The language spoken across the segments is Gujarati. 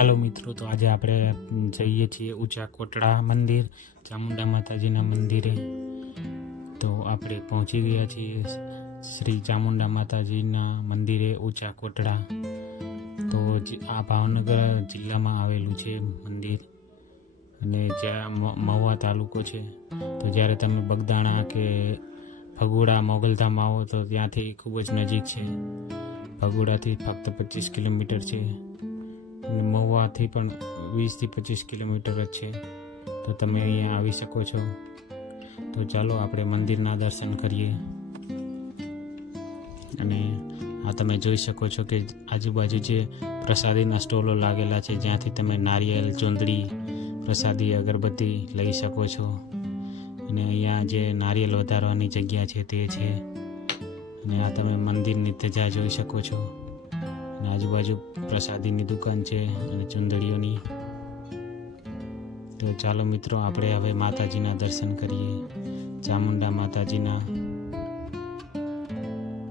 હાલો મિત્રો, તો આજે આપણે જઈએ છીએ ઊંચા કોટડા મંદિર, ચામુંડા માતાજીના મંદિરે. તો આપણે પહોંચી ગયા છીએ શ્રી ચામુંડા માતાજીના મંદિરે ઊંચા કોટડા. તો આ ભાવનગર જિલ્લામાં આવેલું છે મંદિર, અને જ્યાં મહુવા તાલુકો છે. તો જ્યારે તમે બગદાણા કે ભગોડા મોગલધામ આવો તો ત્યાંથી ખૂબ જ નજીક છે. ભગોડાથી ફક્ત 25 કિલોમીટર છે, અને મહુવાથી પણ 20 થી 25 કિલોમીટર જ છે. તો તમે અહીંયા આવી શકો છો. તો ચાલો આપણે મંદિરના દર્શન કરીએ. અને આ તમે જોઈ શકો છો કે આજુબાજુ જે પ્રસાદીના સ્ટોલો લાગેલા છે, જ્યાંથી તમે નારિયેલ, ચૂંદડી, પ્રસાદી, અગરબત્તી લઈ શકો છો. અને અહીંયા જે નારિયેલ વધારવાની જગ્યા છે તે છે. અને આ તમે મંદિરની ધજા જોઈ શકો છો. અને આજુબાજુ પ્રસાદીની દુકાન છે અને ચુંદડીઓની. તો ચાલો મિત્રો, આપણે હવે માતાજીના દર્શન કરીએ. ચામુંડા માતાજીના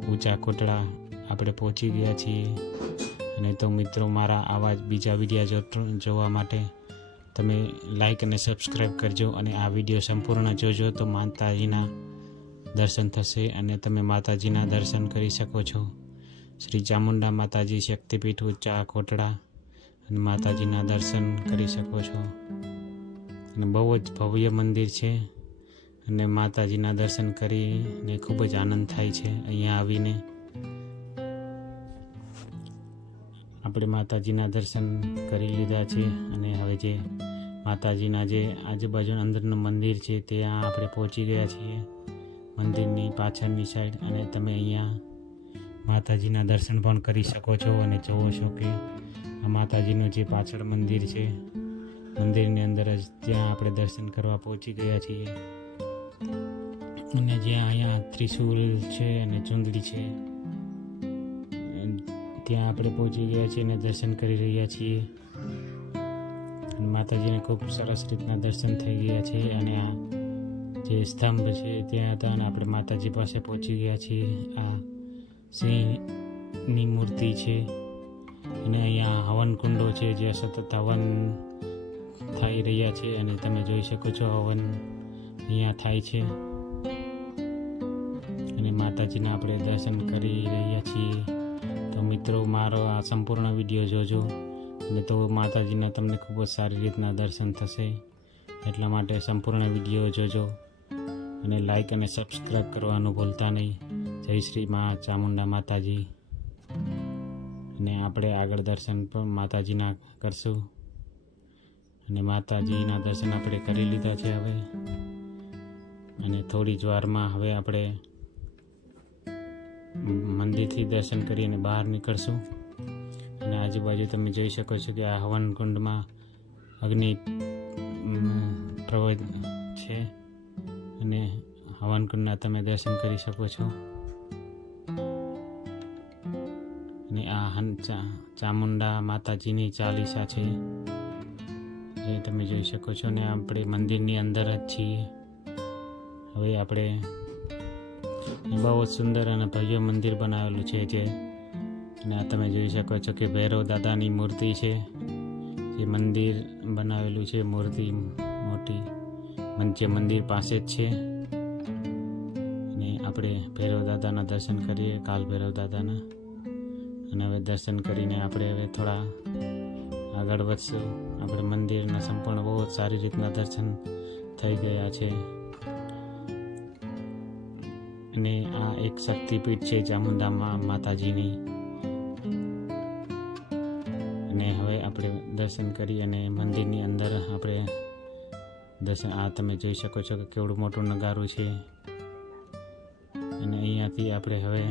ઊંચા કોટડા આપણે પહોંચી ગયા છીએ. અને તો મિત્રો, મારા આવા જ બીજા વિડીયો જોવા માટે તમે લાઈક અને સબસ્ક્રાઈબ કરજો. અને આ વિડીયો સંપૂર્ણ જોજો તો માતાજીના દર્શન થશે અને તમે માતાજીના દર્શન કરી શકો છો. શ્રી ચામુંડા માતાજી શક્તિપીઠ ઊંચા કોટડા, અને માતાજીના દર્શન કરી શકો છો. અને બહુ જ ભવ્ય મંદિર છે, અને માતાજીના દર્શન કરીને ખૂબ જ આનંદ થાય છે. અહીંયા આવીને આપણે માતાજીના દર્શન કરી લીધા છે. અને હવે જે માતાજીના જે આજુબાજુ અંદરનું મંદિર છે ત્યાં આપણે પહોંચી ગયા છીએ, મંદિરની પાછળની સાઈડ. અને તમે અહીંયા માતાજીના દર્શન પણ કરી શકો છો. અને જુઓ છો કે આ માતાજીનું જે પાછળ મંદિર છે, મંદિરની અંદર જ ત્યાં આપણે દર્શન કરવા પહોંચી ગયા છીએ. અને જ્યાં અહીંયા ત્રિશૂલ છે અને ચુંદડી છે, ત્યાં આપણે પહોંચી ગયા છીએ અને દર્શન કરી રહ્યા છીએ. માતાજીને ખૂબ સરસ રીતના દર્શન થઈ ગયા છે. અને આ જે સ્તંભ છે ત્યાં હતા, અને આપણે માતાજી પાસે પહોંચી ગયા છીએ. આ સિંહની મૂર્તિ છે, અને અહીંયા હવન કુંડો છે જ્યાં સતત હવન થઈ રહ્યા છે. અને તમે જોઈ શકો છો હવન અહીંયા થાય છે. અને માતાજીના આપણે દર્શન કરી રહ્યા છીએ. તો મિત્રો, મારો આ સંપૂર્ણ વિડીયો જોજો, અને તો માતાજીના તમને ખૂબ જ સારી રીતના દર્શન થશે. એટલા માટે સંપૂર્ણ વિડીયો જોજો, અને લાઈક અને સબસ્ક્રાઈબ કરવાનું ભૂલતા નહીં. જય શ્રી મા ચામુંડા માતાજી. અને આપણે આગળ દર્શન પણ માતાજીના કરશું. અને માતાજીના દર્શન આપણે કરી લીધા છે હવે. અને થોડી જ વારમાં હવે આપણે મંદિરથી દર્શન કરીને બહાર નીકળશું. અને આજુબાજુ તમે જોઈ શકો છો કે આ હવન કુંડમાં અગ્નિ પ્રવત છે, અને હવન કુંડના તમે દર્શન કરી શકો છો. અને આ ચામુંડા માતાજીની ચાલીસા છે જે તમે જોઈ શકો છો. ને આપણે મંદિરની અંદર જ છીએ હવે. આપણે બહુ જ સુંદર અને ભવ્ય મંદિર બનાવેલું છે જે. અને આ તમે જોઈ શકો છો કે ભૈરવ દાદાની મૂર્તિ છે, જે મંદિર બનાવેલું છે. મૂર્તિ મોટી જે મંદિર પાસે જ છે. અને આપણે ભૈરવ દાદાના દર્શન કરીએ, કાલ ભૈરવ દાદાના. અને હવે દર્શન કરીને આપણે હવે થોડા આગળ વધશું. આપણે મંદિરના સંપૂર્ણ બહુ જ સારી રીતના દર્શન થઈ ગયા છે. અને આ એક શક્તિપીઠ છે ચામુંડા માતાજીની. અને હવે આપણે દર્શન કરી અને મંદિરની અંદર આપણે દર્શન. આ તમે જોઈ શકો છો કે કેવડું મોટું નગારું છે. અને અહીંયાથી આપણે હવે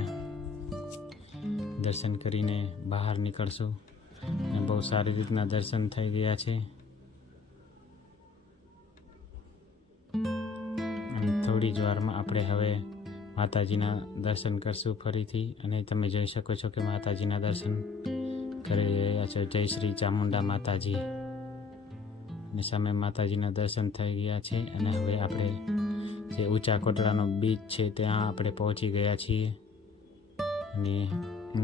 દર્શન કરીને બહાર નીકળશું. અને બહુ સારી રીતના દર્શન થઈ ગયા છે. અને થોડી જ વારમાં આપણે હવે માતાજીના દર્શન કરશું ફરીથી. અને તમે જોઈ શકો છો કે માતાજીના દર્શન કરી રહ્યા છો. જય શ્રી ચામુંડા માતાજી. અને સામે માતાજીના દર્શન થઈ ગયા છે. અને હવે આપણે જે ઊંચા કોટડાનો બીચ છે ત્યાં આપણે પહોંચી ગયા છીએ. અને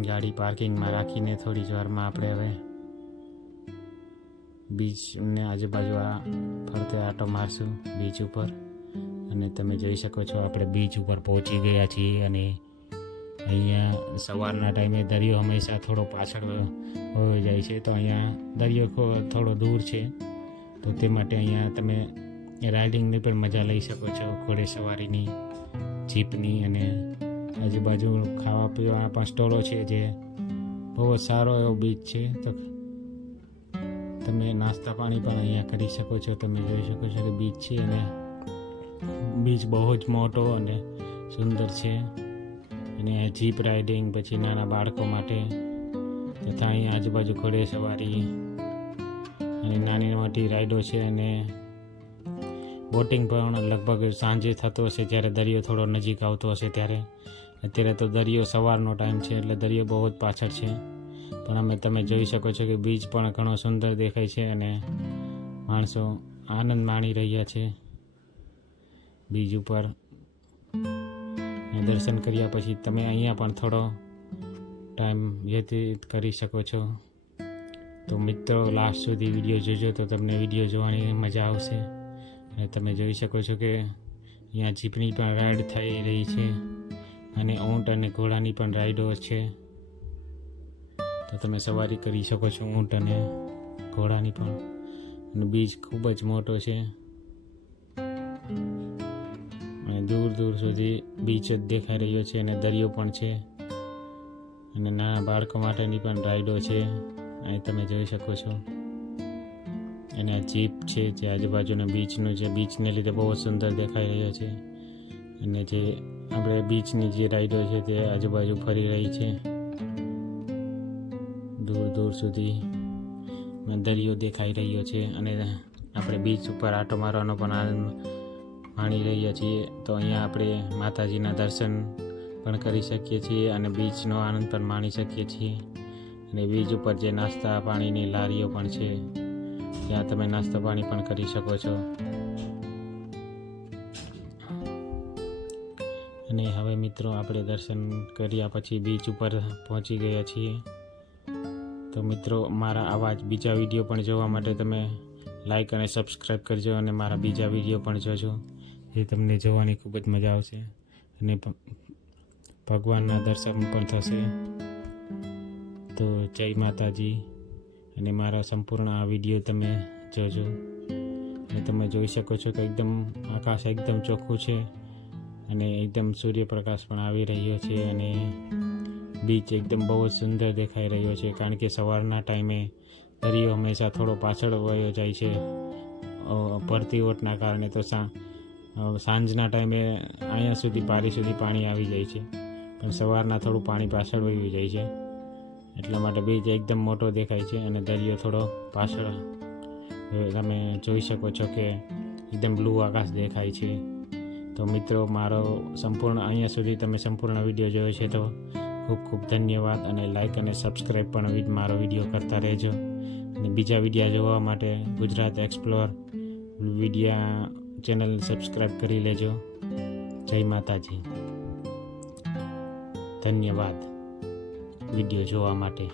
ગાડી પાર્કિંગમાં રાખીને થોડી જ વારમાં આપણે હવે બીચને આજુબાજુ આ ફરતે આટો મારશું બીચ ઉપર. અને તમે જોઈ શકો છો આપણે બીચ ઉપર પહોંચી ગયા છીએ. અને અહીંયા સવારના ટાઈમે દરિયો હંમેશા થોડો પાછળ હોઈ જાય છે, તો અહીંયા દરિયો થોડો દૂર છે, તો તે માટે અહીંયા તમે રાઇડિંગની પણ મજા લઈ શકો છો, ઘોડે સવારીની, જીપની. અને આજુબાજુ ખાવા પીવાના પણ સ્ટોલો છે, જે બહુ જ સારો એવો બીચ છે. તો તમે નાસ્તા પાણી પણ અહીંયા કરી શકો છો. તમે જોઈ શકો છો કે બીચ છે, અને બીચ બહુ જ મોટો અને સુંદર છે. અને જીપ રાઇડિંગ, પછી નાના બાળકો માટે, તથા અહીંયા આજુબાજુ ઘોડે સવારી અને નાની મોટી રાઇડો છે. અને બોટિંગ પણ લગભગ સાંજે થતો હશે, જ્યારે દરિયો થોડો નજીક આવતો હશે ત્યારે. અત્યારે તો દરિયો સવારનો ટાઈમ છે, એટલે દરિયો બહુ જ પાછળ છે. પણ તમે જોઈ શકો છો કે બીચ પણ ઘણો સુંદર દેખાય છે, અને માણસો આનંદ માણી રહ્યા છે બીચ ઉપર. દર્શન કર્યા પછી તમે અહીંયા પણ થોડો ટાઈમ વ્યતીત કરી શકો છો. તો મિત્રો, લાસ્ટ સુધી વિડીયો જોજો, તો તમને વિડીયો જોવાની મજા આવશે. અને તમે જોઈ શકો છો કે અહીંયા જીપની પણ રાઈડ થઈ રહી છે, અને ઊંટ અને ઘોડાની પણ રાઈડો છે. તો તમે સવારી કરી શકો છો ઊંટ અને ઘોડાની પણ. અને બીચ ખૂબ જ મોટો છે, અને દૂર દૂર સુધી બીચ જ દેખાઈ રહ્યો છે, અને દરિયો પણ છે. અને નાના બાળકો માટેની પણ રાઈડો છે, અહીં તમે જોઈ શકો છો. અને આ જીપ છે, જે આજુબાજુના બીચનું છે, બીચને લીધે બહુ સુંદર દેખાઈ રહ્યો છે. અને જે આપણે બીચની જે રાઈડો છે તે આજુબાજુ ફરી રહી છે. દૂર દૂર સુધી દરિયો દેખાઈ રહ્યો છે, અને આપણે બીચ ઉપર આંટો મારવાનો પણ આનંદ માણી રહ્યા છીએ. તો અહીંયા આપણે માતાજીના દર્શન પણ કરી શકીએ છીએ, અને બીચનો આનંદ પણ માણી શકીએ છીએ. અને બીચ ઉપર જે નાસ્તા પાણીની લારીઓ પણ છે, ત્યાં તમે નાસ્તો પાણી પણ કરી શકો છો. અને હવે મિત્રો, આપણે દર્શન કર્યા પછી બીચ ઉપર પહોંચી ગયા છીએ. તો મિત્રો, મારા આવા જ બીજા વિડીયો પણ જોવા માટે તમે લાઈક અને સબસ્ક્રાઈબ કરજો, અને મારા બીજા વિડીયો પણ જોજો, જે તમને જોવાની ખૂબ જ મજા આવશે. અને ભગવાનના દર્શન પણ થશે. તો જય માતાજી. અને મારા સંપૂર્ણ આ વિડીયો તમે જોજો. અને તમે જોઈ શકો છો કે એકદમ આકાશ એકદમ ચોખ્ખું છે, અને એકદમ સૂર્યપ્રકાશ પણ આવી રહ્યો છે. અને બીચ એકદમ બહુ જ સુંદર દેખાઈ રહ્યો છે, કારણ કે સવારના ટાઈમે દરિયો હંમેશા થોડો પાછળ વયો જાય છે ભરતી ઓટના કારણે. તો સાંજના ટાઈમે અહીંયા સુધી પારી સુધી પાણી આવી જાય છે, પણ સવારના થોડું પાણી પાછળ વયું જાય છે. એટલા માટે બીચ એકદમ મોટો દેખાય છે, અને દરિયો થોડો પાછળ. તમે જોઈ શકો છો કે એકદમ બ્લુ આકાશ દેખાય છે. તો મિત્રો, મારો સંપૂર્ણ અહીંયા સુધી તમે સંપૂર્ણ વિડીયો જોયો છે, તો ખૂબ ખૂબ ધન્યવાદ. અને લાઈક અને સબસ્ક્રાઈબ પણ મારો વિડીયો કરતા રહેજો. અને બીજા વિડીયા જોવા માટે ગુજરાત એક્સપ્લોર વિડીયા ચેનલ સબસ્ક્રાઈબ કરી લેજો. જય માતાજી. ધન્યવાદ વિડીયો જોવા માટે.